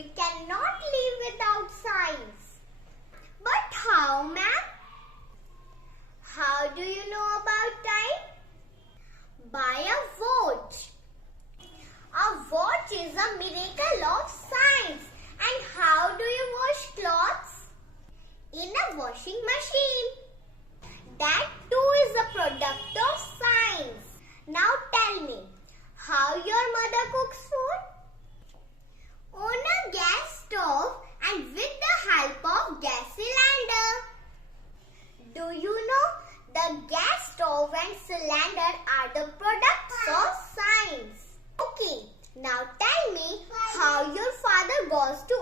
We cannot live without science. But how, ma'am? How do you know about time? By a watch. A watch is a miracle of science. And how do you wash clothes? In a washing machine. That too is a product of science. Now tell me, how your mother cooks food? On a gas stove and with the help of gas cylinder. Do you know the gas stove and cylinder are the products of science? Okay, now tell me how your father goes to